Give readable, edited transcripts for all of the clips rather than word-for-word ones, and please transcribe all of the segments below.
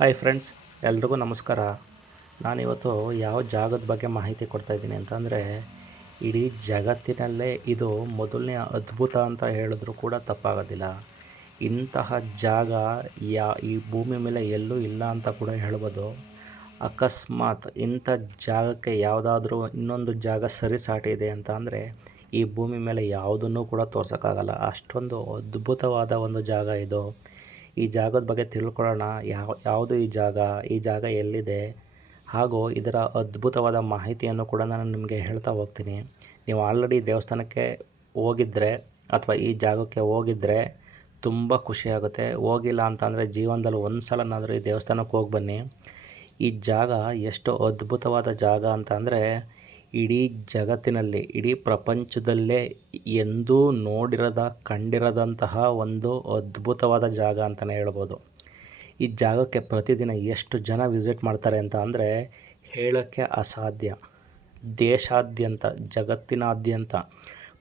Hi friends, ಎಲ್ರಿಗೂ ನಮಸ್ಕಾರ. ನಾನಿವತ್ತು ಯಾವ ಜಾಗದ ಬಗ್ಗೆ ಮಾಹಿತಿ ಕೊಡ್ತಾಯಿದ್ದೀನಿ ಅಂತಂದರೆ, ಇಡೀ ಜಗತ್ತಿನಲ್ಲೇ ಇದು ಮೊದಲನೇ ಅದ್ಭುತ ಅಂತ ಹೇಳಿದ್ರೂ ಕೂಡ ತಪ್ಪಾಗೋದಿಲ್ಲ. ಇಂತಹ ಜಾಗ ಈ ಭೂಮಿ ಮೇಲೆ ಎಲ್ಲೂ ಇಲ್ಲ ಅಂತ ಕೂಡ ಹೇಳ್ಬೋದು. ಅಕಸ್ಮಾತ್ ಇಂಥ ಜಾಗಕ್ಕೆ ಯಾವುದಾದ್ರೂ ಇನ್ನೊಂದು ಜಾಗ ಸರಿಸಾಟಿ ಇದೆ ಅಂತ ಅಂದರೆ ಈ ಭೂಮಿ ಮೇಲೆ ಯಾವುದನ್ನೂ ಕೂಡ ತೋರ್ಸೋಕ್ಕಾಗಲ್ಲ. ಅಷ್ಟೊಂದು ಅದ್ಭುತವಾದ ಒಂದು ಜಾಗ ಇದು. ಈ ಜಾಗದ ಬಗ್ಗೆ ತಿಳ್ಕೊಳ್ಳೋಣ. ಯಾವುದು ಈ ಜಾಗ ಎಲ್ಲಿದೆ, ಹಾಗೂ ಇದರ ಅದ್ಭುತವಾದ ಮಾಹಿತಿಯನ್ನು ಕೂಡ ನಾನು ನಿಮಗೆ ಹೇಳ್ತಾ ಹೋಗ್ತೀನಿ. ನೀವು ಆಲ್ರೆಡಿ ದೇವಸ್ಥಾನಕ್ಕೆ ಹೋಗಿದ್ದರೆ ಅಥವಾ ಈ ಜಾಗಕ್ಕೆ ಹೋಗಿದ್ದರೆ ತುಂಬ ಖುಷಿಯಾಗುತ್ತೆ. ಹೋಗಿಲ್ಲ ಅಂತಂದರೆ ಜೀವನದಲ್ಲಿ ಒಂದು ಸಲನಾದರೂ ಈ ದೇವಸ್ಥಾನಕ್ಕೆ ಹೋಗಿ ಬನ್ನಿ. ಈ ಜಾಗ ಎಷ್ಟು ಅದ್ಭುತವಾದ ಜಾಗ ಅಂತ ಅಂದರೆ, ಇಡೀ ಜಗತ್ತಿನಲ್ಲಿ, ಇಡೀ ಪ್ರಪಂಚದಲ್ಲೇ ಎಂದೂ ಕಂಡಿರದಂತಹ ಒಂದು ಅದ್ಭುತವಾದ ಜಾಗ ಅಂತಲೇ ಹೇಳ್ಬೋದು. ಈ ಜಾಗಕ್ಕೆ ಪ್ರತಿದಿನ ಎಷ್ಟು ಜನ ವಿಸಿಟ್ ಮಾಡ್ತಾರೆ ಅಂತ ಅಂದರೆ ಹೇಳೋಕ್ಕೆ ಅಸಾಧ್ಯ. ದೇಶಾದ್ಯಂತ, ಜಗತ್ತಿನಾದ್ಯಂತ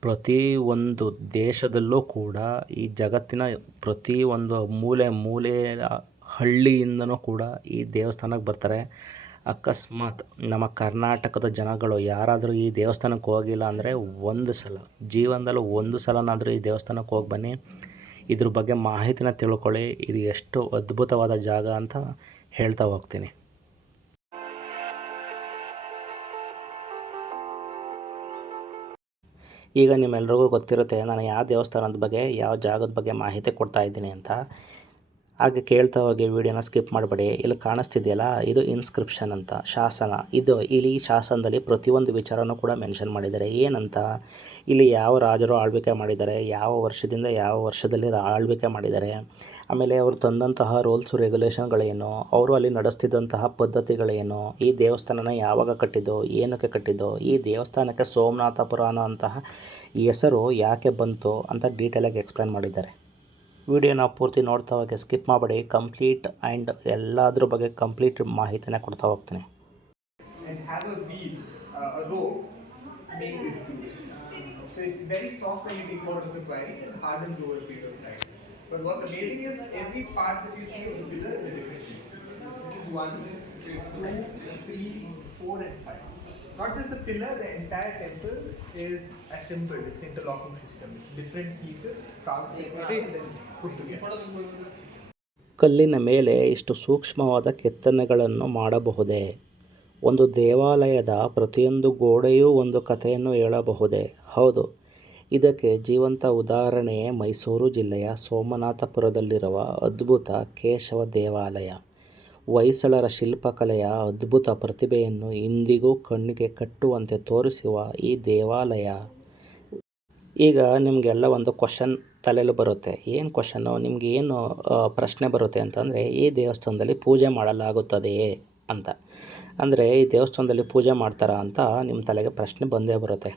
ಪ್ರತಿಯೊಂದು ದೇಶದಲ್ಲೂ ಕೂಡ, ಈ ಜಗತ್ತಿನ ಪ್ರತಿಯೊಂದು ಮೂಲೆಯ ಹಳ್ಳಿಯಿಂದನೂ ಕೂಡ ಈ ದೇವಸ್ಥಾನಕ್ಕೆ ಬರ್ತಾರೆ. ಅಕಸ್ಮಾತ್ ನಮ್ಮ ಕರ್ನಾಟಕದ ಜನಗಳು ಯಾರಾದರೂ ಈ ದೇವಸ್ಥಾನಕ್ಕೆ ಹೋಗಿಲ್ಲ ಅಂದರೆ ಜೀವನದಲ್ಲೂ ಒಂದು ಸಲನಾದರೂ ಈ ದೇವಸ್ಥಾನಕ್ಕೆ ಹೋಗಿ ಬನ್ನಿ. ಇದ್ರ ಬಗ್ಗೆ ಮಾಹಿತಿನ ತಿಳ್ಕೊಳ್ಳಿ. ಇದು ಎಷ್ಟು ಅದ್ಭುತವಾದ ಜಾಗ ಅಂತ ಹೇಳ್ತಾ ಹೋಗ್ತೀನಿ. ಈಗ ನಿಮ್ಮೆಲ್ರಿಗೂ ಗೊತ್ತಿರುತ್ತೆ ನಾನು ಯಾವ ದೇವಸ್ಥಾನದ ಬಗ್ಗೆ, ಯಾವ ಜಾಗದ ಬಗ್ಗೆ ಮಾಹಿತಿ ಕೊಡ್ತಾ ಇದ್ದೀನಿ ಅಂತ. ಹಾಗೆ ಕೇಳ್ತಾ ಹೋಗಿ ವಿಡಿಯೋನ ಸ್ಕಿಪ್ ಮಾಡಬೇಡಿ. ಇಲ್ಲಿ ಕಾಣಿಸ್ತಿದೆಯಲ್ಲ, ಇದು ಇನ್ಸ್ಕ್ರಿಪ್ಷನ್ ಅಂತ, ಶಾಸನ. ಇಲ್ಲಿ ಶಾಸನದಲ್ಲಿ ಪ್ರತಿಯೊಂದು ವಿಚಾರನೂ ಕೂಡ ಮೆನ್ಷನ್ ಮಾಡಿದ್ದಾರೆ. ಏನಂತ, ಇಲ್ಲಿ ಯಾವ ರಾಜರು ಆಳ್ವಿಕೆ ಮಾಡಿದ್ದಾರೆ, ಯಾವ ವರ್ಷದಿಂದ ಯಾವ ವರ್ಷದಲ್ಲಿ ಆಳ್ವಿಕೆ ಮಾಡಿದ್ದಾರೆ, ಆಮೇಲೆ ಅವರು ತಂದಂತಹ ರೂಲ್ಸು ರೆಗ್ಯುಲೇಷನ್ಗಳೇನು, ಅವರು ಅಲ್ಲಿ ನಡೆಸ್ತಿದ್ದಂತಹ ಪದ್ಧತಿಗಳೇನು, ಈ ದೇವಸ್ಥಾನನ ಯಾವಾಗ ಕಟ್ಟಿದ್ದು, ಏನಕ್ಕೆ ಕಟ್ಟಿದ್ದು, ಈ ದೇವಸ್ಥಾನಕ್ಕೆ ಸೋಮನಾಥಪುರ ಅನ್ನೋಂತಹ ಹೆಸರು ಯಾಕೆ ಬಂತು ಅಂತ ಡೀಟೇಲಾಗಿ ಎಕ್ಸ್ಪ್ಲೇನ್ ಮಾಡಿದ್ದಾರೆ. ವಿಡಿಯೋನ ಪೂರ್ತಿ ನೋಡ್ತಾ ಹೋಗಿ, ಸ್ಕಿಪ್ ಮಾಡಬೇಡಿ. ಕಂಪ್ಲೀಟ್ ಆ್ಯಂಡ್ ಎಲ್ಲದ್ರ ಬಗ್ಗೆ ಕಂಪ್ಲೀಟ್ ಮಾಹಿತಿನ ಕೊಡ್ತಾ ಹೋಗ್ತೀನಿ. So it's very soft when you take out of the quarry and hardens over a period of time. But what's amazing is every part that you see of the pillar is a different piece. This is 1, 2, 3, 4 and 5. Not just the pillar, the entire temple is assembled. It's interlocking system. It's different pieces carved separately and then put together. ಕಲ್ಲಿನ ಮೇಲೆ ಇಷ್ಟು ಸೂಕ್ಷ್ಮವಾದ ಕೆತ್ತನೆಗಳನ್ನು ಮಾಡಬಹುದೇ? ಒಂದು ದೇವಾಲಯದ ಪ್ರತಿಯೊಂದು ಗೋಡೆಯೂ ಒಂದು ಕಥೆಯನ್ನು ಹೇಳಬಹುದೇ? ಹೌದು. ಇದಕ್ಕೆ ಜೀವಂತ ಉದಾಹರಣೆ ಮೈಸೂರು ಜಿಲ್ಲೆಯ ಸೋಮನಾಥಪುರದಲ್ಲಿರುವ ಅದ್ಭುತ ಕೇಶವ ದೇವಾಲಯ. ಹೊಯ್ಸಳರ ಶಿಲ್ಪಕಲೆಯ ಅದ್ಭುತ ಪ್ರತಿಭೆಯನ್ನು ಇಂದಿಗೂ ಕಣ್ಣಿಗೆ ಕಟ್ಟುವಂತೆ ತೋರಿಸುವ ಈ ದೇವಾಲಯ. ಈಗ ನಿಮಗೆಲ್ಲ ಒಂದು ಕ್ವಶನ್ ತಲೆಯಲ್ಲಿ ಬರುತ್ತೆ. ಏನು ಕ್ವಶನ್ನು, ನಿಮ್ಗೆ ಏನು ಪ್ರಶ್ನೆ ಬರುತ್ತೆ ಅಂತಂದರೆ, ಈ ದೇವಸ್ಥಾನದಲ್ಲಿ ಪೂಜೆ ಮಾಡಲಾಗುತ್ತದೆಯೇ ಅಂತ. ಅಂದರೆ ಈ ದೇವಸ್ಥಾನದಲ್ಲಿ ಪೂಜೆ ಮಾಡ್ತಾರಾ ಅಂತ ನಿಮ್ಮ ತಲೆಗೆ ಪ್ರಶ್ನೆ ಬಂದೇ ಬರುತ್ತೆ.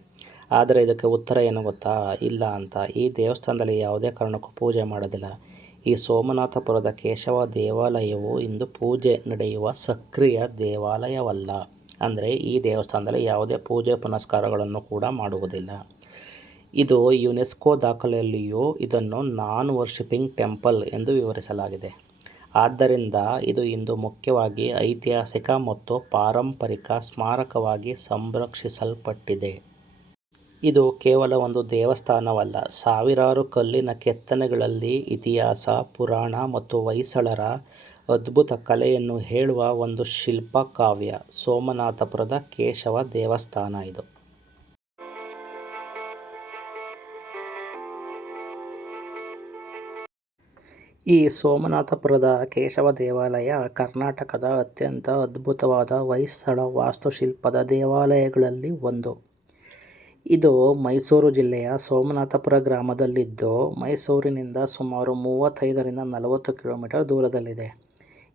ಆದರೆ ಇದಕ್ಕೆ ಉತ್ತರ ಏನು ಗೊತ್ತಾ? ಇಲ್ಲ ಅಂತ. ಈ ದೇವಸ್ಥಾನದಲ್ಲಿ ಯಾವುದೇ ಕಾರಣಕ್ಕೂ ಪೂಜೆ ಮಾಡೋದಿಲ್ಲ. ಈ ಸೋಮನಾಥಪುರದ ಕೇಶವ ದೇವಾಲಯವು ಇಂದು ಪೂಜೆ ನಡೆಯುವ ಸಕ್ರಿಯ ದೇವಾಲಯವಲ್ಲ. ಅಂದರೆ ಈ ದೇವಸ್ಥಾನದಲ್ಲಿ ಯಾವುದೇ ಪೂಜೆ ಪುನಸ್ಕಾರಗಳನ್ನು ಕೂಡ ಮಾಡುವುದಿಲ್ಲ. ಇದು ಯುನೆಸ್ಕೋ ದಾಖಲೆಯಲ್ಲಿಯೂ ಇದನ್ನು ನಾನ್ ವರ್ಷಿಪಿಂಗ್ ಟೆಂಪಲ್ ಎಂದು ವಿವರಿಸಲಾಗಿದೆ. ಆದ್ದರಿಂದ ಇದು ಇಂದು ಮುಖ್ಯವಾಗಿ ಐತಿಹಾಸಿಕ ಮತ್ತು ಪಾರಂಪರಿಕ ಸ್ಮಾರಕವಾಗಿ ಸಂರಕ್ಷಿಸಲ್ಪಟ್ಟಿದೆ. ಇದು ಕೇವಲ ಒಂದು ದೇವಸ್ಥಾನವಲ್ಲ, ಸಾವಿರಾರು ಕಲ್ಲಿನ ಕೆತ್ತನೆಗಳಲ್ಲಿ ಇತಿಹಾಸ, ಪುರಾಣ ಮತ್ತು ಹೊಯ್ಸಳರ ಅದ್ಭುತ ಕಲೆಯನ್ನು ಹೇಳುವ ಒಂದು ಶಿಲ್ಪಕಾವ್ಯ. ಸೋಮನಾಥಪುರದ ಕೇಶವ ದೇವಸ್ಥಾನ ಇದು. ಈ ಸೋಮನಾಥಪುರದ ಕೇಶವ ದೇವಾಲಯ ಕರ್ನಾಟಕದ ಅತ್ಯಂತ ಅದ್ಭುತವಾದ ಹೊಯ್ಸಳ ವಾಸ್ತುಶಿಲ್ಪದ ದೇವಾಲಯಗಳಲ್ಲಿ ಒಂದು. ಇದು ಮೈಸೂರು ಜಿಲ್ಲೆಯ ಸೋಮನಾಥಪುರ ಗ್ರಾಮದಲ್ಲಿದ್ದು, ಮೈಸೂರಿನಿಂದ ಸುಮಾರು 35ರಿಂದ 40 ಕಿಲೋಮೀಟರ್ ದೂರದಲ್ಲಿದೆ.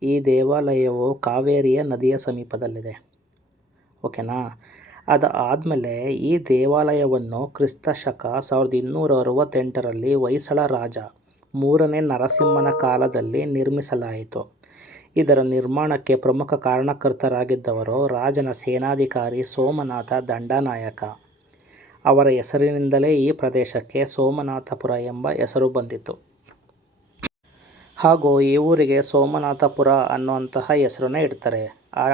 ಈ ದೇವಾಲಯವು ಕಾವೇರಿಯ ನದಿಯ ಸಮೀಪದಲ್ಲಿದೆ. ಓಕೆನಾ? ಆದಮೇಲೆ ಈ ದೇವಾಲಯವನ್ನು ಕ್ರಿಸ್ತ ಶಕ 1268ರಲ್ಲಿ ಹೊಯ್ಸಳ ರಾಜ 3ನೇ ನರಸಿಂಹನ ಕಾಲದಲ್ಲಿ ನಿರ್ಮಿಸಲಾಯಿತು. ಇದರ ನಿರ್ಮಾಣಕ್ಕೆ ಪ್ರಮುಖ ಕಾರಣಕರ್ತರಾಗಿದ್ದವರು ರಾಜನ ಸೇನಾಧಿಕಾರಿ ಸೋಮನಾಥ ದಂಡನಾಯಕ. ಅವರ ಹೆಸರಿನಿಂದಲೇ ಈ ಪ್ರದೇಶಕ್ಕೆ ಸೋಮನಾಥಪುರ ಎಂಬ ಹೆಸರು ಬಂದಿತು. ಹಾಗೂ ಈ ಊರಿಗೆ ಸೋಮನಾಥಪುರ ಅನ್ನುವಂತಹ ಹೆಸರನ್ನೇ ಇಡ್ತಾರೆ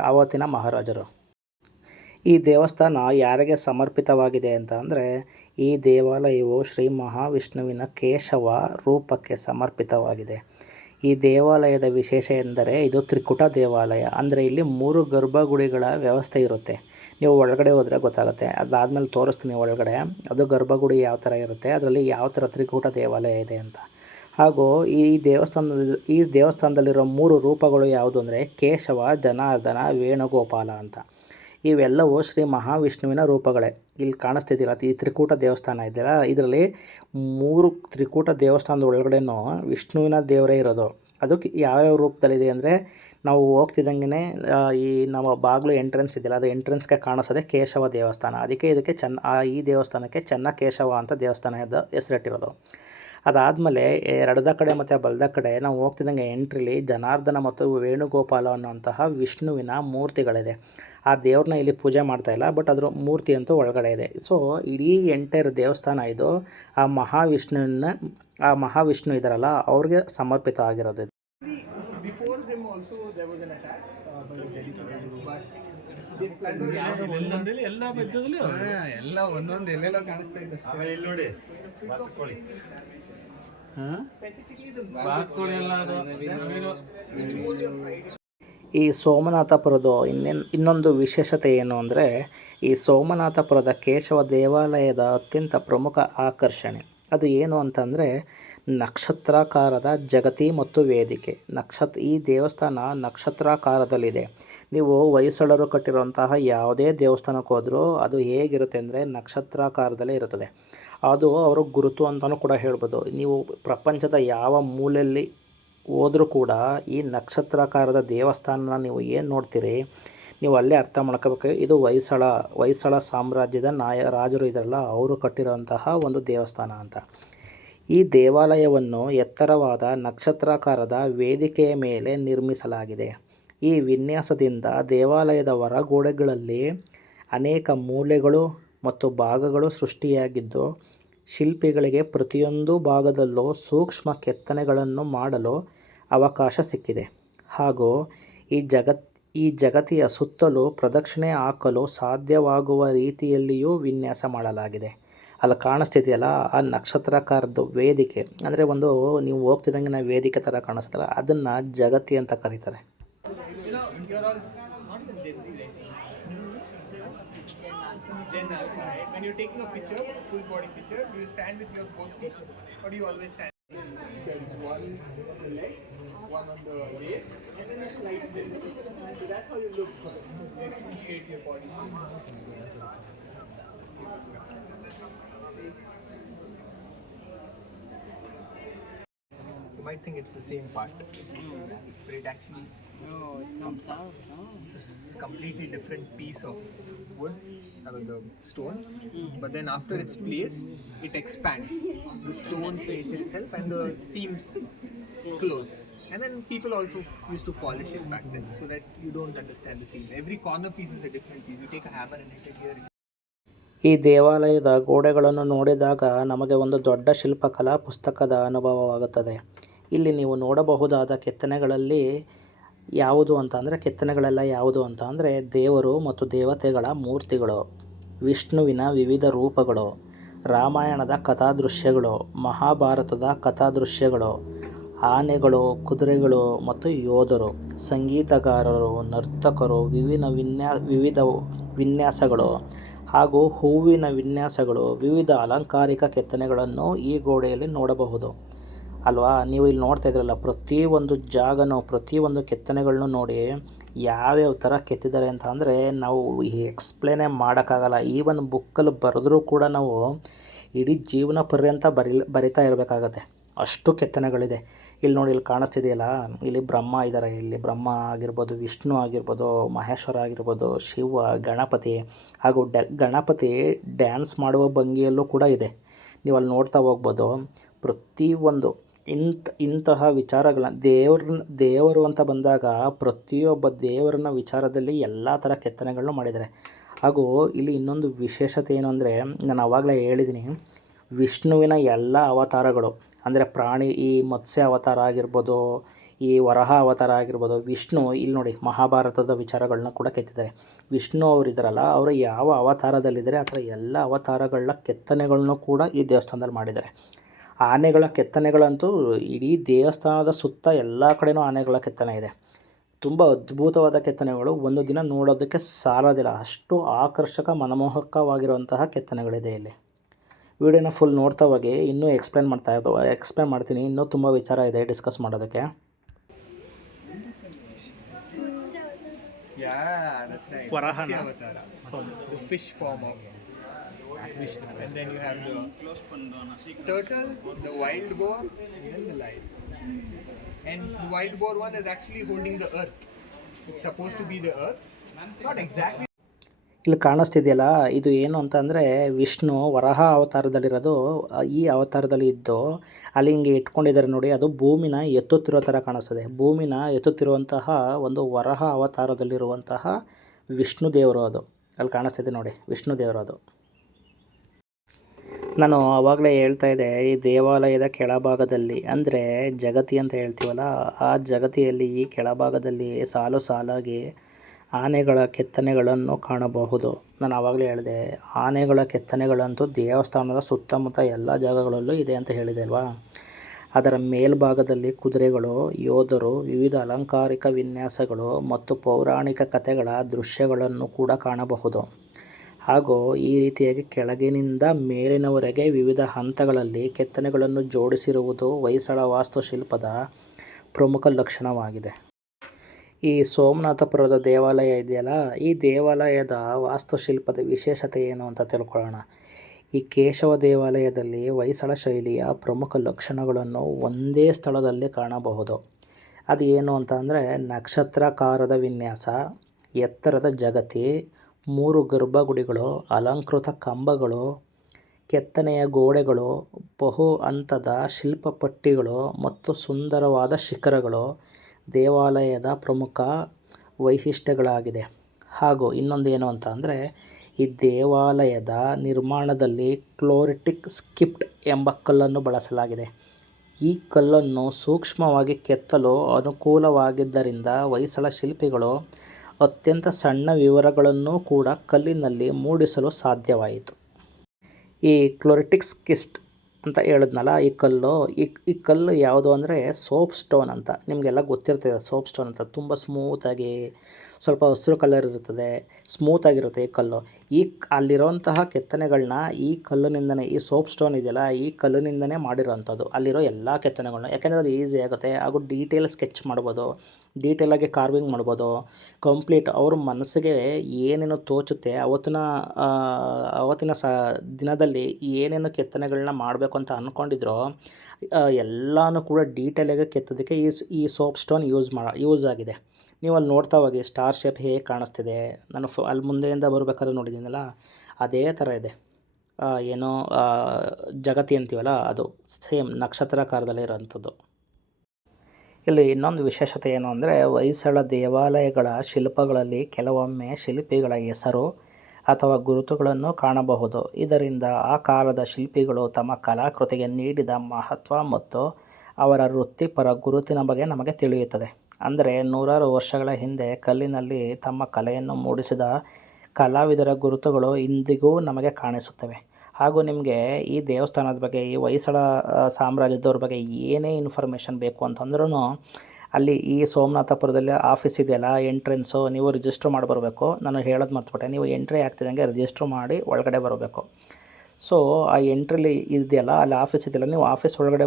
ಆವತ್ತಿನ ಮಹಾರಾಜರು. ಈ ದೇವಸ್ಥಾನ ಯಾರಿಗೆ ಸಮರ್ಪಿತವಾಗಿದೆ ಅಂತ ಅಂದರೆ, ಈ ದೇವಾಲಯವು ಶ್ರೀ ಮಹಾವಿಷ್ಣುವಿನ ಕೇಶವ ರೂಪಕ್ಕೆ ಸಮರ್ಪಿತವಾಗಿದೆ. ಈ ದೇವಾಲಯದ ವಿಶೇಷ ಎಂದರೆ ಇದು ತ್ರಿಕುಟ ದೇವಾಲಯ. ಅಂದರೆ ಇಲ್ಲಿ 3 ಗರ್ಭಗುಡಿಗಳ ವ್ಯವಸ್ಥೆ ಇರುತ್ತೆ. ನೀವು ಒಳಗಡೆ ಹೋದರೆ ಗೊತ್ತಾಗುತ್ತೆ. ಅದಾದಮೇಲೆ ತೋರಿಸ್ತೀನಿ ಒಳಗಡೆ. ಅದು ಗರ್ಭಗುಡಿ ಯಾವ ಥರ ಇರುತ್ತೆ, ಅದರಲ್ಲಿ ಯಾವ ಥರ ತ್ರಿಕೂಟ ದೇವಾಲಯ ಇದೆ ಅಂತ. ಹಾಗೂ ಈ ದೇವಸ್ಥಾನದಲ್ಲಿರೋ 3 ರೂಪಗಳು ಯಾವುದು ಅಂದರೆ ಕೇಶವ, ಜನಾರ್ದನ, ವೇಣುಗೋಪಾಲ ಅಂತ. ಇವೆಲ್ಲವೂ ಶ್ರೀ ಮಹಾವಿಷ್ಣುವಿನ ರೂಪಗಳೇ. ಇಲ್ಲಿ ಕಾಣಿಸ್ತಿದ್ದೀರ ಈ ತ್ರಿಕೂಟ ದೇವಸ್ಥಾನ ಇದೆಯಲ್ಲ, ಇದರಲ್ಲಿ 3 ತ್ರಿಕೂಟ ದೇವಸ್ಥಾನದ ಒಳಗಡೆನೂ ವಿಷ್ಣುವಿನ ದೇವರೇ ಇರೋದು. ಅದಕ್ಕೆ ಯಾವ್ಯಾವ ರೂಪದಲ್ಲಿದೆ ಅಂದರೆ, ನಾವು ಹೋಗ್ತಿದ್ದಂಗೆ ಈ ನಮ್ಮ ಬಾಗಿಲು ಎಂಟ್ರೆನ್ಸ್ ಇದೆಯಲ್ಲ, ಅದು ಎಂಟ್ರೆನ್ಸ್ಗೆ ಕಾಣಿಸೋದೆ ಕೇಶವ ದೇವಸ್ಥಾನ. ಅದಕ್ಕೆ ಇದಕ್ಕೆ ಈ ದೇವಸ್ಥಾನಕ್ಕೆ ಚೆನ್ನಕೇಶವ ಅಂತ ದೇವಸ್ಥಾನದ ಹೆಸರಿಟ್ಟಿರೋದು. ಅದಾದಮೇಲೆ ಎಡದ ಕಡೆ ಮತ್ತು ಬಲದ ಕಡೆ ನಾವು ಹೋಗ್ತಿದ್ದಂಗೆ ಎಂಟ್ರಿಲಿ ಜನಾರ್ದನ ಮತ್ತು ವೇಣುಗೋಪಾಲ ಅನ್ನುವಂತಹ ವಿಷ್ಣುವಿನ ಮೂರ್ತಿಗಳಿದೆ. ಆ ದೇವ್ರನ್ನ ಇಲ್ಲಿ ಪೂಜೆ ಮಾಡ್ತಾಯಿಲ್ಲ, ಬಟ್ ಅದ್ರ ಮೂರ್ತಿ ಅಂತೂ ಒಳಗಡೆ ಇದೆ. ಸೊ ಇಡೀ ಎಂಟೈರ್ ದೇವಸ್ಥಾನ ಇದು ಆ ಮಹಾವಿಷ್ಣು ಇದ್ದಾರಲ್ಲ ಅವ್ರಿಗೆ ಸಮರ್ಪಿತ ಆಗಿರೋದು. Before him also there was an attack by the Delhi Sultanate, but ಎಲ್ಲ ಒಂದೊಂದು ಎಲ್ಲೆಲ್ಲೋ ಕಾಣಿಸ್ತಾ ಇದೆ. ಈ ಸೋಮನಾಥಪುರದ ಇನ್ನೊಂದು ವಿಶೇಷತೆ ಏನು ಅಂದರೆ, ಈ ಸೋಮನಾಥಪುರದ ಕೇಶವ ದೇವಾಲಯದ ಅತ್ಯಂತ ಪ್ರಮುಖ ಆಕರ್ಷಣೆ ಅದು ಏನು ಅಂತಂದರೆ ನಕ್ಷತ್ರಾಕಾರದ ಜಗತಿ ಮತ್ತು ವೇದಿಕೆ. ಈ ದೇವಸ್ಥಾನ ನಕ್ಷತ್ರಾಕಾರದಲ್ಲಿದೆ. ನೀವು ಹೊಯ್ಸಳರು ಕಟ್ಟಿರುವಂತಹ ಯಾವುದೇ ದೇವಸ್ಥಾನಕ್ಕೆ ಹೋದರೂ ಅದು ಹೇಗಿರುತ್ತೆ ಅಂದರೆ ನಕ್ಷತ್ರಾಕಾರದಲ್ಲೇ ಇರುತ್ತದೆ. ಅದು ಅವರ ಗುರುತು ಅಂತಲೂ ಕೂಡ ಹೇಳ್ಬೋದು. ನೀವು ಪ್ರಪಂಚದ ಯಾವ ಮೂಲೆಯಲ್ಲಿ ಹೋದರೂ ಕೂಡ ಈ ನಕ್ಷತ್ರಾಕಾರದ ದೇವಸ್ಥಾನ ನೀವು ಏನು ನೋಡ್ತೀರಿ, ನೀವು ಅಲ್ಲೇ ಅರ್ಥ ಮಾಡ್ಕೋಬೇಕು ಇದು ಹೊಯ್ಸಳ ಸಾಮ್ರಾಜ್ಯದ ರಾಜರು ಇದ್ದಾರಲ್ಲ ಅವರು ಕಟ್ಟಿರೋಂತಹ ಒಂದು ದೇವಸ್ಥಾನ ಅಂತ. ಈ ದೇವಾಲಯವನ್ನು ಎತ್ತರವಾದ ನಕ್ಷತ್ರಾಕಾರದ ವೇದಿಕೆಯ ಮೇಲೆ ನಿರ್ಮಿಸಲಾಗಿದೆ. ಈ ವಿನ್ಯಾಸದಿಂದ ದೇವಾಲಯದ ಹೊರಗೋಡೆಗಳಲ್ಲಿ ಅನೇಕ ಮೂಲೆಗಳು ಮತ್ತು ಭಾಗಗಳು ಸೃಷ್ಟಿಯಾಗಿದ್ದು, ಶಿಲ್ಪಿಗಳಿಗೆ ಪ್ರತಿಯೊಂದು ಭಾಗದಲ್ಲೂ ಸೂಕ್ಷ್ಮ ಕೆತ್ತನೆಗಳನ್ನು ಮಾಡಲು ಅವಕಾಶ ಸಿಕ್ಕಿದೆ. ಹಾಗೂ ಈ ಜಗತಿಯ ಸುತ್ತಲೂ ಪ್ರದಕ್ಷಿಣೆ ಹಾಕಲು ಸಾಧ್ಯವಾಗುವ ರೀತಿಯಲ್ಲಿಯೂ ವಿನ್ಯಾಸ ಮಾಡಲಾಗಿದೆ. ಅಲ್ಲಿ ಕಾಣಿಸ್ತಿದೆಯಲ್ಲ ಆ ನಕ್ಷತ್ರಾಕಾರದ್ದು ವೇದಿಕೆ, ಅಂದರೆ ಒಂದು ನೀವು ಹೋಗ್ತಿದ್ದಂಗೆ ವೇದಿಕೆ ಥರ ಕಾಣಿಸ್ತಲ್ಲ, ಅದನ್ನು ಜಗತಿ ಅಂತ ಕರೀತಾರೆ. When you're taking a picture, full body picture, do you stand with your both feet or do you always stand? There is one on the leg, one on the waist, and then a slight bend. So that's how you look. You accentuate your body. You might think it's the same part, but it actually comes out. It's a completely different piece of wood, the stone. But then after it's placed, it expands. The stone stays itself and the seams close. And then people also used to polish it back then so that you don't understand the seam. Every corner piece is a different piece. You take a hammer and hit it here. ಈ ದೇವಾಲಯದ ಗೋಡೆಗಳನ್ನು ನೋಡಿದಾಗ ನಮಗೆ ಒಂದು ದೊಡ್ಡ ಶಿಲ್ಪಕಲಾ ಪುಸ್ತಕದ ಅನುಭವವಾಗುತ್ತದೆ. ಇಲ್ಲಿ ನೀವು ನೋಡಬಹುದಾದ ಕೆತ್ತನೆಗಳಲ್ಲಿ ಯಾವುದು ಅಂತ ಅಂದರೆ ಕೆತ್ತನೆಗಳೆಲ್ಲ ಯಾವುದು ಅಂತ ಅಂದರೆ ದೇವರು ಮತ್ತು ದೇವತೆಗಳ ಮೂರ್ತಿಗಳು, ವಿಷ್ಣುವಿನ ವಿವಿಧ ರೂಪಗಳು, ರಾಮಾಯಣದ ಕಥಾದೃಶ್ಯಗಳು, ಮಹಾಭಾರತದ ಕಥಾದೃಶ್ಯಗಳು, ಆನೆಗಳು, ಕುದುರೆಗಳು ಮತ್ತು ಯೋಧರು, ಸಂಗೀತಗಾರರು, ನರ್ತಕರು, ವಿವಿಧ ವಿನ್ಯಾಸಗಳು ಹಾಗೂ ಹೂವಿನ ವಿನ್ಯಾಸಗಳು, ವಿವಿಧ ಅಲಂಕಾರಿಕ ಕೆತ್ತನೆಗಳನ್ನು ಈ ಗೋಡೆಯಲ್ಲಿ ನೋಡಬಹುದು ಅಲ್ವಾ. ನೀವು ಇಲ್ಲಿ ನೋಡ್ತಾ ಇದ್ರಲ್ಲ, ಪ್ರತಿಯೊಂದು ಜಾಗನೂ ಪ್ರತಿಯೊಂದು ಕೆತ್ತನೆಗಳನ್ನೂ ನೋಡಿ ಯಾವ್ಯಾವ ಥರ ಕೆತ್ತಿದ್ದಾರೆ ಅಂತ ಅಂದರೆ ನಾವು ಎಕ್ಸ್ಪ್ಲೇನೇ ಮಾಡೋಕ್ಕಾಗಲ್ಲ. ಈವನ್ ಬುಕ್ಕಲ್ಲಿ ಬರೆದ್ರೂ ಕೂಡ ನಾವು ಇಡೀ ಜೀವನ ಪರ್ಯಂತ ಬರಿತಾ ಇರಬೇಕಾಗತ್ತೆ, ಅಷ್ಟು ಕೆತ್ತನೆಗಳಿದೆ. ಇಲ್ಲಿ ನೋಡಿ, ಇಲ್ಲಿ ಕಾಣಿಸ್ತಿದೆಯಲ್ಲ, ಇಲ್ಲಿ ಬ್ರಹ್ಮ ಇದ್ದಾರೆ. ಇಲ್ಲಿ ಬ್ರಹ್ಮ ಆಗಿರ್ಬೋದು, ವಿಷ್ಣು ಆಗಿರ್ಬೋದು, ಮಹೇಶ್ವರ ಆಗಿರ್ಬೋದು, ಶಿವ, ಗಣಪತಿ ಹಾಗೂ ಗಣಪತಿ ಡ್ಯಾನ್ಸ್ ಮಾಡುವ ಭಂಗಿಯಲ್ಲೂ ಕೂಡ ಇದೆ. ನೀವು ಅಲ್ಲಿ ನೋಡ್ತಾ ಹೋಗ್ಬೋದು. ಪ್ರತಿಯೊಂದು ಇಂತಹ ವಿಚಾರಗಳನ್ನ ದೇವರು ಅಂತ ಬಂದಾಗ ಪ್ರತಿಯೊಬ್ಬ ದೇವರನ್ನ ವಿಚಾರದಲ್ಲಿ ಎಲ್ಲ ಥರ ಕೆತ್ತನೆಗಳನ್ನು ಮಾಡಿದ್ದಾರೆ. ಹಾಗೂ ಇಲ್ಲಿ ಇನ್ನೊಂದು ವಿಶೇಷತೆ ಏನು ಅಂದರೆ, ನಾನು ಆವಾಗಲೇ ಹೇಳಿದ್ದೀನಿ, ವಿಷ್ಣುವಿನ ಎಲ್ಲ ಅವತಾರಗಳು ಅಂದರೆ ಪ್ರಾಣಿ ಈ ಮತ್ಸ್ಯ ಅವತಾರ ಆಗಿರ್ಬೋದು, ಈ ವರಹ ಅವತಾರ ಆಗಿರ್ಬೋದು, ವಿಷ್ಣು ಇಲ್ಲಿ ನೋಡಿ ಮಹಾಭಾರತದ ವಿಚಾರಗಳನ್ನ ಕೂಡ ಕೆತ್ತಿದ್ದಾರೆ. ವಿಷ್ಣು ಅವರಿದ್ದಾರಲ್ಲ, ಅವರು ಯಾವ ಅವತಾರದಲ್ಲಿದ್ದಾರೆ ಆ ಥರ ಎಲ್ಲ ಅವತಾರಗಳ ಕೆತ್ತನೆಗಳನ್ನು ಕೂಡ ಈ ದೇವಸ್ಥಾನದಲ್ಲಿ ಮಾಡಿದ್ದಾರೆ. ಆನೆಗಳ ಕೆತ್ತನೆಗಳಂತೂ ಇಡೀ ದೇವಸ್ಥಾನದ ಸುತ್ತ ಎಲ್ಲ ಕಡೆಯೂ ಆನೆಗಳ ಕೆತ್ತನೆ ಇದೆ. ತುಂಬ ಅದ್ಭುತವಾದ ಕೆತ್ತನೆಗಳು, ಒಂದು ದಿನ ನೋಡೋದಕ್ಕೆ ಸಾಲೋದಿಲ್ಲ, ಅಷ್ಟು ಆಕರ್ಷಕ ಮನಮೋಹಕವಾಗಿರುವಂತಹ ಕೆತ್ತನೆಗಳಿದೆ ಇಲ್ಲಿ. ವಿಡಿಯೋನ ಫುಲ್ ನೋಡ್ತಾ ಹೋಗಿ, ಇನ್ನೂ ಎಕ್ಸ್ಪ್ಲೇನ್ ಮಾಡ್ತೀನಿ. ಇನ್ನೂ ತುಂಬ ವಿಚಾರ ಇದೆ ಡಿಸ್ಕಸ್ ಮಾಡೋದಕ್ಕೆ. Yeah, that's right. Varahana. Matsya Avatara. The fish form of Vishnu. And then you have the turtle, the wild boar, and then the lion. And the wild boar one is actually holding the earth. It's supposed to be the earth. Not exactly. ಇಲ್ಲಿ ಕಾಣಿಸ್ತಿದೆಯಲ್ಲ, ಇದು ಏನು ಅಂತ ಅಂದರೆ ವಿಷ್ಣು ವರಹ ಅವತಾರದಲ್ಲಿರೋದು. ಈ ಅವತಾರದಲ್ಲಿ ಇದ್ದು ಅಲ್ಲಿ ಹಿಂಗೆ ಇಟ್ಕೊಂಡಿದ್ದಾರೆ ನೋಡಿ, ಅದು ಭೂಮಿನ ಎತ್ತುತ್ತಿರೋ ಥರ ಕಾಣಿಸ್ತದೆ. ಭೂಮಿನ ಎತ್ತುತ್ತಿರುವಂತಹ ಒಂದು ವರಹ ಅವತಾರದಲ್ಲಿರುವಂತಹ ವಿಷ್ಣು ದೇವರು ಅದು. ಅಲ್ಲಿ ಕಾಣಿಸ್ತಿದೆ ನೋಡಿ, ವಿಷ್ಣು ದೇವರು ಅದು. ನಾನು ಆವಾಗಲೇ ಹೇಳ್ತಾ ಇದ್ದೆ, ಈ ದೇವಾಲಯದ ಕೆಳಭಾಗದಲ್ಲಿ ಅಂದರೆ ಜಗತಿ ಅಂತ ಹೇಳ್ತೀವಲ್ಲ, ಆ ಜಗತಿಯಲ್ಲಿ ಈ ಕೆಳಭಾಗದಲ್ಲಿ ಸಾಲು ಸಾಲಾಗಿ ಆನೆಗಳ ಕೆತ್ತನೆಗಳನ್ನು ಕಾಣಬಹುದು. ನಾನು ಆವಾಗಲೇ ಹೇಳಿದೆ, ಆನೆಗಳ ಕೆತ್ತನೆಗಳಂತೂ ದೇವಸ್ಥಾನದ ಸುತ್ತಮುತ್ತ ಎಲ್ಲ ಜಾಗಗಳಲ್ಲೂ ಇದೆ ಅಂತ ಹೇಳಿದೆ ಅಲ್ವಾ. ಅದರ ಮೇಲ್ಭಾಗದಲ್ಲಿ ಕುದುರೆಗಳು, ಯೋಧರು, ವಿವಿಧ ಅಲಂಕಾರಿಕ ವಿನ್ಯಾಸಗಳು ಮತ್ತು ಪೌರಾಣಿಕ ಕಥೆಗಳ ದೃಶ್ಯಗಳನ್ನು ಕೂಡ ಕಾಣಬಹುದು. ಹಾಗೂ ಈ ರೀತಿಯಾಗಿ ಕೆಳಗಿನಿಂದ ಮೇಲಿನವರೆಗೆ ವಿವಿಧ ಹಂತಗಳಲ್ಲಿ ಕೆತ್ತನೆಗಳನ್ನು ಜೋಡಿಸಿರುವುದು ಹೊಯ್ಸಳ ವಾಸ್ತುಶಿಲ್ಪದ ಪ್ರಮುಖ ಲಕ್ಷಣವಾಗಿದೆ. ಈ ಸೋಮನಾಥಪುರದ ದೇವಾಲಯ ಇದೆಯಲ್ಲ, ಈ ದೇವಾಲಯದ ವಾಸ್ತುಶಿಲ್ಪದ ವಿಶೇಷತೆ ಏನು ಅಂತ ತಿಳ್ಕೊಳ್ಳೋಣ. ಈ ಕೇಶವ ದೇವಾಲಯದಲ್ಲಿ ಹೊಯ್ಸಳ ಶೈಲಿಯ ಪ್ರಮುಖ ಲಕ್ಷಣಗಳನ್ನು ಒಂದೇ ಸ್ಥಳದಲ್ಲಿ ಕಾಣಬಹುದು. ಅದು ಏನು ಅಂತ ಅಂದರೆ ನಕ್ಷತ್ರಾಕಾರದ ವಿನ್ಯಾಸ, ಎತ್ತರದ ಜಗತಿ, 3 ಗರ್ಭಗುಡಿಗಳು, ಅಲಂಕೃತ ಕಂಬಗಳು, ಕೆತ್ತನೆಯ ಗೋಡೆಗಳು, ಬಹು ಹಂತದ ಶಿಲ್ಪಪಟ್ಟಿಗಳು ಮತ್ತು ಸುಂದರವಾದ ಶಿಖರಗಳು ದೇವಾಲಯದ ಪ್ರಮುಖ ವೈಶಿಷ್ಟ್ಯಗಳಾಗಿದೆ. ಹಾಗೂ ಇನ್ನೊಂದು ಏನು ಅಂತ ಅಂದರೆ, ಈ ದೇವಾಲಯದ ನಿರ್ಮಾಣದಲ್ಲಿ ಕ್ಲೋರಿಟಿಕ್ ಸ್ಕಿಪ್ಟ್ ಎಂಬ ಕಲ್ಲನ್ನು ಬಳಸಲಾಗಿದೆ. ಈ ಕಲ್ಲನ್ನು ಸೂಕ್ಷ್ಮವಾಗಿ ಕೆತ್ತಲು ಅನುಕೂಲವಾಗಿದ್ದರಿಂದ ಹೊಯ್ಸಳ ಶಿಲ್ಪಿಗಳು ಅತ್ಯಂತ ಸಣ್ಣ ವಿವರಗಳನ್ನು ಕೂಡ ಕಲ್ಲಿನಲ್ಲಿ ಮೂಡಿಸಲು ಸಾಧ್ಯವಾಯಿತು. ಈ ಕ್ಲೋರಿಟಿಕ್ ಸ್ಕಿಸ್ಟ್ ಅಂತ ಹೇಳಿದ್ನಲ್ಲ, ಈ ಕಲ್ಲು ಯಾವುದು ಅಂದರೆ ಸೋಪ್ ಸ್ಟೋನ್ ಅಂತ. ನಿಮಗೆಲ್ಲ ಗೊತ್ತಿರ್ತದೆ ಸೋಪ್ ಸ್ಟೋನ್ ಅಂತ. ತುಂಬ ಸ್ಮೂತಾಗಿ, ಸ್ವಲ್ಪ ಹಸಿರು ಕಲರ್ ಇರ್ತದೆ, ಸ್ಮೂತಾಗಿರುತ್ತೆ ಈ ಕಲ್ಲು. ಅಲ್ಲಿರೋಂತಹ ಕೆತ್ತನೆಗಳನ್ನ ಈ ಕಲ್ಲಿನಿಂದನೇ, ಈ ಸೋಪ್ ಸ್ಟೋನ್ ಇದೆಯಲ್ಲ, ಈ ಕಲ್ಲಿನಿಂದನೇ ಮಾಡಿರೋವಂಥದ್ದು ಅಲ್ಲಿರೋ ಎಲ್ಲ ಕೆತ್ತನೆಗಳನ್ನ. ಯಾಕೆಂದರೆ ಅದು ಈಸಿ ಆಗುತ್ತೆ, ಹಾಗೂ ಡೀಟೇಲ್ ಸ್ಕೆಚ್ ಮಾಡ್ಬೋದು, ಡೀಟೇಲಾಗಿ ಕಾರ್ವಿಂಗ್ ಮಾಡ್ಬೋದು. ಕಂಪ್ಲೀಟ್ ಅವ್ರ ಮನಸ್ಸಿಗೆ ಏನೇನು ತೋಚುತ್ತೆ, ಅವತ್ತಿನ ದಿನದಲ್ಲಿ ಏನೇನು ಕೆತ್ತನೆಗಳನ್ನ ಮಾಡಬೇಕು ಅಂತ ಅಂದ್ಕೊಂಡಿದ್ರೋ ಎಲ್ಲನೂ ಕೂಡ ಡೀಟೇಲಾಗಿ ಕೆತ್ತೋದಕ್ಕೆ ಈ ಸೋಪ್ ಸ್ಟೋನ್ ಯೂಸ್ ಆಗಿದೆ. ನೀವು ಅಲ್ಲಿ ನೋಡ್ತಾ ಹೋಗಿ ಸ್ಟಾರ್ ಶೇಪ್ ಹೇಗೆ ಕಾಣಿಸ್ತಿದೆ. ನಾನು ಅಲ್ಲಿ ಮುಂದೆಯಿಂದ ಬರಬೇಕಾದ್ರೆ ನೋಡಿದ್ದೀನಲ್ಲ, ಅದೇ ಥರ ಇದೆ. ಜಗತಿ ಅಂತೀವಲ್ಲ, ಅದು ಸೇಮ್ ನಕ್ಷತ್ರಾಕಾರದಲ್ಲಿ ಇರೋವಂಥದ್ದು. ಇಲ್ಲಿ ಇನ್ನೊಂದು ವಿಶೇಷತೆ ಏನು ಅಂದರೆ, ಹೊಯ್ಸಳ ದೇವಾಲಯಗಳ ಶಿಲ್ಪಗಳಲ್ಲಿ ಕೆಲವೊಮ್ಮೆ ಶಿಲ್ಪಿಗಳ ಹೆಸರು ಅಥವಾ ಗುರುತುಗಳನ್ನು ಕಾಣಬಹುದು. ಇದರಿಂದ ಆ ಕಾಲದ ಶಿಲ್ಪಿಗಳು ತಮ್ಮ ಕಲಾಕೃತಿಗೆ ನೀಡಿದ ಮಹತ್ವ ಮತ್ತು ಅವರ ವೃತ್ತಿಪರ ಗುರುತಿನ ಬಗ್ಗೆ ನಮಗೆ ತಿಳಿಯುತ್ತದೆ. ಅಂದರೆ ನೂರಾರು ವರ್ಷಗಳ ಹಿಂದೆ ಕಲ್ಲಿನಲ್ಲಿ ತಮ್ಮ ಕಲೆಯನ್ನು ಮೂಡಿಸಿದ ಕಲಾವಿದರ ಗುರುತುಗಳು ಇಂದಿಗೂ ನಮಗೆ ಕಾಣಿಸುತ್ತವೆ. ಹಾಗೂ ನಿಮಗೆ ಈ ದೇವಸ್ಥಾನದ ಬಗ್ಗೆ, ಈ ಹೊಯ್ಸಳ ಸಾಮ್ರಾಜ್ಯದವ್ರ ಬಗ್ಗೆ ಏನೇ ಇನ್ಫಾರ್ಮೇಷನ್ ಬೇಕು ಅಂತಂದ್ರೂ ಅಲ್ಲಿ ಈ ಸೋಮನಾಥಪುರದಲ್ಲಿ ಆಫೀಸ್ ಇದೆಯಲ್ಲ, ಎಂಟ್ರೆನ್ಸು ನೀವು ರಿಜಿಸ್ಟ್ರ್ ಮಾಡಿ ಬರಬೇಕು. ನಾನು ಹೇಳೋದು ಮರ್ತುಬಿಟ್ಟೆ, ನೀವು ಎಂಟ್ರಿ ಆಗ್ತಿದ್ದಂಗೆ ರಿಜಿಸ್ಟ್ರ್ ಮಾಡಿ ಒಳಗಡೆ ಬರಬೇಕು. ಸೊ ಆ ಎಂಟ್ರಿಲಿ ಇದೆಯಲ್ಲ, ಅಲ್ಲಿ ಆಫೀಸ್ ಇದೆಯಲ್ಲ, ನೀವು ಆಫೀಸ್ ಒಳಗಡೆ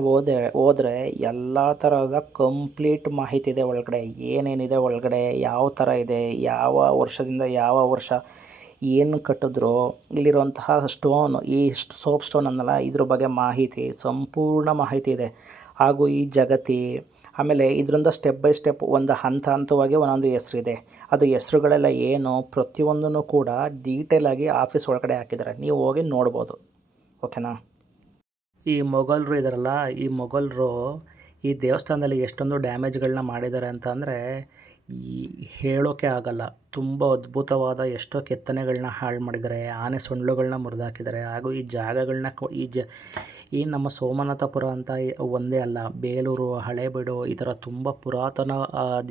ಹೋದರೆ ಎಲ್ಲ ಥರದ ಕಂಪ್ಲೀಟ್ ಮಾಹಿತಿ ಇದೆ ಒಳಗಡೆ. ಏನೇನಿದೆ ಒಳಗಡೆ, ಯಾವ ಥರ ಇದೆ, ಯಾವ ವರ್ಷದಿಂದ ಯಾವ ವರ್ಷ ಏನು ಕಟ್ಟಿದ್ರು, ಇಲ್ಲಿರುವಂತಹ ಸ್ಟೋನ್, ಈ ಸೋಪ್ ಸ್ಟೋನ್ ಅನ್ನಲ್ಲ, ಇದ್ರ ಬಗ್ಗೆ ಮಾಹಿತಿ, ಸಂಪೂರ್ಣ ಮಾಹಿತಿ ಇದೆ. ಹಾಗೂ ಈ ಜಗತಿ, ಆಮೇಲೆ ಇದರಿಂದ ಸ್ಟೆಪ್ ಬೈ ಸ್ಟೆಪ್ ಒಂದು ಹಂತವಾಗಿ ಒಂದೊಂದು ಹೆಸರಿದೆ. ಅದು ಹೆಸರುಗಳೆಲ್ಲ ಏನು, ಪ್ರತಿಯೊಂದನ್ನು ಕೂಡ ಡೀಟೇಲಾಗಿ ಆಫೀಸ್ ಒಳಗಡೆ ಹಾಕಿದ್ದಾರೆ, ನೀವು ಹೋಗಿ ನೋಡ್ಬೋದು. ಓಕೆನಾ. ಈ ಮೊಘಲರು ಇದ್ದಾರಲ್ಲ, ಈ ಮೊಘಲರು ಈ ದೇವಸ್ಥಾನದಲ್ಲಿ ಎಷ್ಟೊಂದು ಡ್ಯಾಮೇಜ್ಗಳನ್ನ ಮಾಡಿದ್ದಾರೆ ಅಂತ ಅಂದರೆ ಈ ಹೇಳೋಕ್ಕೆ ಆಗಲ್ಲ. ತುಂಬ ಅದ್ಭುತವಾದ ಎಷ್ಟೋ ಕೆತ್ತನೆಗಳನ್ನ ಹಾಳು ಮಾಡಿದ್ದಾರೆ, ಆನೆ ಸೊಂಡ್ಲುಗಳನ್ನ ಮುರಿದಾಕಿದ್ದಾರೆ. ಹಾಗೂ ಈ ಜಾಗಗಳನ್ನ ಈ ನಮ್ಮ ಸೋಮನಾಥಪುರ ಅಂತ ಒಂದೇ ಅಲ್ಲ, ಬೇಲೂರು, ಹಳೇಬೀಡು ಈ ಥರ ತುಂಬ ಪುರಾತನ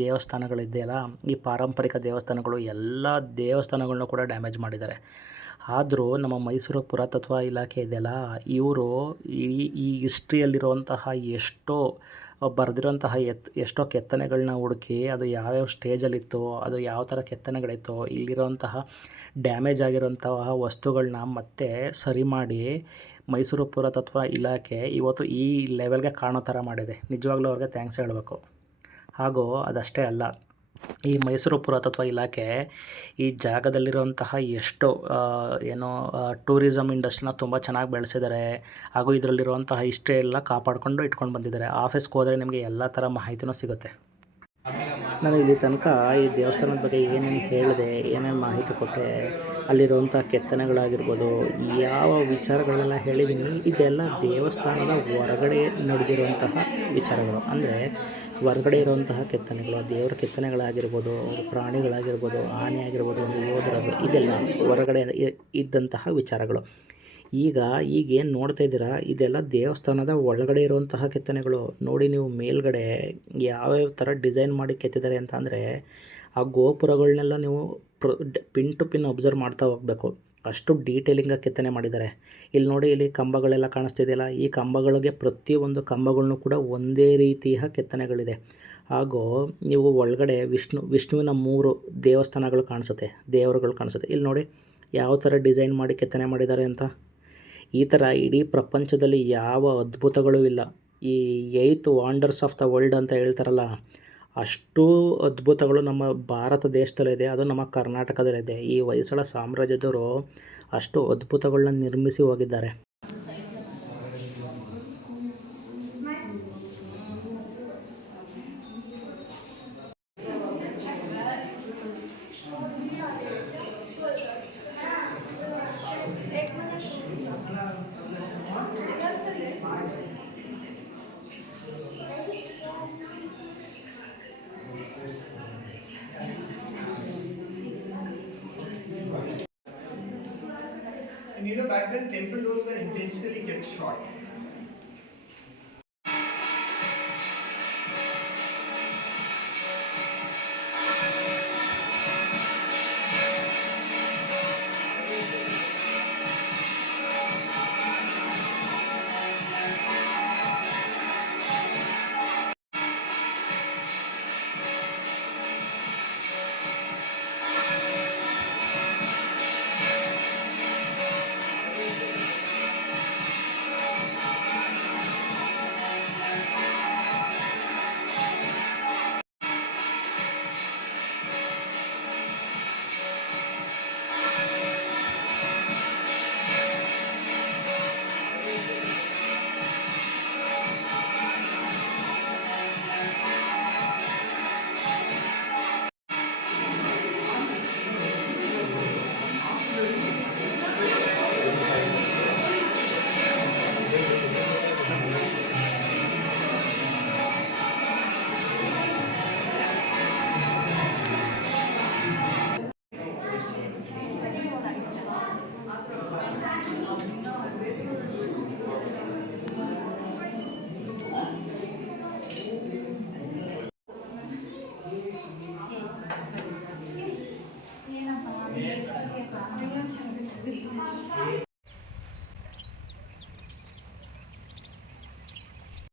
ದೇವಸ್ಥಾನಗಳಿದೆಯಲ್ಲ, ಈ ಪಾರಂಪರಿಕ ದೇವಸ್ಥಾನಗಳು ಎಲ್ಲ ದೇವಸ್ಥಾನಗಳನ್ನೂ ಕೂಡ ಡ್ಯಾಮೇಜ್ ಮಾಡಿದ್ದಾರೆ. ಆದರೂ ನಮ್ಮ ಮೈಸೂರು ಪುರಾತತ್ವ ಇಲಾಖೆ ಇದೆಯಲ್ಲ, ಇವರು ಈ ಹಿಸ್ಟ್ರಿಯಲ್ಲಿರುವಂತಹ ಬರೆದಿರೋಂತಹ ಎಷ್ಟೋ ಕೆತ್ತನೆಗಳನ್ನ ಹುಡುಕಿ ಅದು ಯಾವ್ಯಾವ ಸ್ಟೇಜಲ್ಲಿತ್ತು, ಅದು ಯಾವ ಥರ ಕೆತ್ತನೆಗಳಿತ್ತು, ಇಲ್ಲಿರೋಂತಹ ಡ್ಯಾಮೇಜ್ ಆಗಿರೋಂತಹ ವಸ್ತುಗಳನ್ನ ಮತ್ತೆ ಸರಿ ಮಾಡಿ ಮೈಸೂರು ಪುರಾತತ್ವ ಇಲಾಖೆ ಇವತ್ತು ಈ ಲೆವೆಲ್ಗೆ ಕಾಣೋ ಥರ ಮಾಡಿದೆ. ನಿಜವಾಗ್ಲೂ ಅವ್ರಿಗೆ ಥ್ಯಾಂಕ್ಸ್ ಹೇಳಬೇಕು. ಹಾಗೂ ಅದಷ್ಟೇ ಅಲ್ಲ, ಈ ಮೈಸೂರು ಪುರಾತತ್ವ ಇಲಾಖೆ ಈ ಜಾಗದಲ್ಲಿರುವಂತಹ ಎಷ್ಟೋ ಟೂರಿಸಮ್ ಇಂಡಸ್ಟ್ರಿನ ತುಂಬ ಚೆನ್ನಾಗಿ ಬೆಳೆಸಿದ್ದಾರೆ. ಹಾಗೂ ಇದರಲ್ಲಿರುವಂತಹ ಹಿಸ್ಟ್ರಿ ಎಲ್ಲ ಕಾಪಾಡಿಕೊಂಡು ಇಟ್ಕೊಂಡು ಬಂದಿದ್ದಾರೆ. ಆಫೀಸ್ಗೆ ಹೋದರೆ ನಿಮಗೆ ಎಲ್ಲ ಥರ ಮಾಹಿತಿನೂ ಸಿಗುತ್ತೆ. ನಾನು ಇಲ್ಲಿ ತನಕ ಈ ದೇವಸ್ಥಾನದ ಬಗ್ಗೆ ಏನೇನು ಹೇಳಿದೆ, ಏನೇನು ಮಾಹಿತಿ ಕೊಟ್ಟೆ, ಅಲ್ಲಿರುವಂಥ ಕೆತ್ತನೆಗಳಾಗಿರ್ಬೋದು, ಯಾವ ವಿಚಾರಗಳೆಲ್ಲ ಹೇಳಿದ್ದೀನಿ, ಇದೆಲ್ಲ ದೇವಸ್ಥಾನದ ಹೊರಗಡೆ ನಡೆದಿರುವಂತಹ ವಿಚಾರಗಳು. ಅಂದರೆ ಹೊರಗಡೆ ಇರುವಂತಹ ಕೆತ್ತನೆಗಳು, ದೇವರ ಕೆತ್ತನೆಗಳಾಗಿರ್ಬೋದು, ಪ್ರಾಣಿಗಳಾಗಿರ್ಬೋದು, ಆನೆ ಆಗಿರ್ಬೋದು, ಒಂದು ಯೋಧರದ್ದು, ಇದೆಲ್ಲ ಹೊರಗಡೆ ಇದ್ದಂತಹ ವಿಚಾರಗಳು. ಈಗೇನು ನೋಡ್ತಾ ಇದ್ದೀರಾ, ಇದೆಲ್ಲ ದೇವಸ್ಥಾನದ ಒಳಗಡೆ ಇರುವಂತಹ ಕೆತ್ತನೆಗಳು. ನೋಡಿ, ನೀವು ಮೇಲ್ಗಡೆ ಯಾವ್ಯಾವ ಥರ ಡಿಸೈನ್ ಮಾಡಿ ಕೆತ್ತಿದ್ದಾರೆ ಅಂತ ಅಂದರೆ, ಆ ಗೋಪುರಗಳನ್ನೆಲ್ಲ ನೀವು ಪಿನ್ ಟು ಪಿನ್ ಅಬ್ಸರ್ವ್ ಮಾಡ್ತಾ ಹೋಗಬೇಕು. ಅಷ್ಟು ಡೀಟೇಲಿಂಗಾಗಿ ಕೆತ್ತನೆ ಮಾಡಿದ್ದಾರೆ. ಇಲ್ಲಿ ನೋಡಿ, ಇಲ್ಲಿ ಕಂಬಗಳೆಲ್ಲ ಕಾಣಿಸ್ತಿದೆಯಲ್ಲ, ಈ ಕಂಬಗಳಿಗೆ ಪ್ರತಿಯೊಂದು ಕಂಬಗಳನ್ನೂ ಕೂಡ ಒಂದೇ ರೀತಿಯ ಕೆತ್ತನೆಗಳಿದೆ. ಹಾಗೂ ನೀವು ಒಳಗಡೆ ವಿಷ್ಣುವಿನ 3 ದೇವಸ್ಥಾನಗಳು ಕಾಣಿಸುತ್ತೆ, ದೇವರುಗಳು ಕಾಣಿಸುತ್ತೆ. ಇಲ್ಲಿ ನೋಡಿ ಯಾವ ಥರ ಡಿಸೈನ್ ಮಾಡಿ ಕೆತ್ತನೆ ಮಾಡಿದ್ದಾರೆ ಅಂತ. ಈ ಥರ ಇಡೀ ಪ್ರಪಂಚದಲ್ಲಿ ಯಾವ ಅದ್ಭುತಗಳೂ ಇಲ್ಲ. ಈ 8 ವಂಡರ್ಸ್ ಆಫ್ ದ ವರ್ಲ್ಡ್ ಅಂತ ಹೇಳ್ತಾರಲ್ಲ, ಅಷ್ಟು ಅದ್ಭುತಗಳು ನಮ್ಮ ಭಾರತ ದೇಶದಲ್ಲಿದೆ, ಅದು ನಮ್ಮ ಕರ್ನಾಟಕದಲ್ಲಿದೆ. ಈ ಹೊಯ್ಸಳ ಸಾಮ್ರಾಜ್ಯದವರು ಅಷ್ಟು ಅದ್ಭುತಗಳನ್ನ ನಿರ್ಮಿಸಿ ಹೋಗಿದ್ದಾರೆ. And back then temple doors were intentionally kept short.